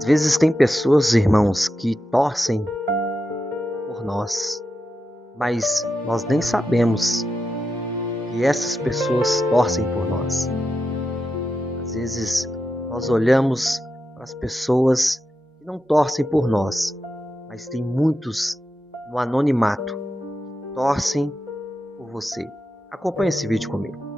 Às vezes tem pessoas, irmãos, que torcem por nós, mas nós nem sabemos que essas pessoas torcem por nós. Às vezes nós olhamos para as pessoas que não torcem por nós, mas tem muitos no anonimato que torcem por você. Acompanhe esse vídeo comigo.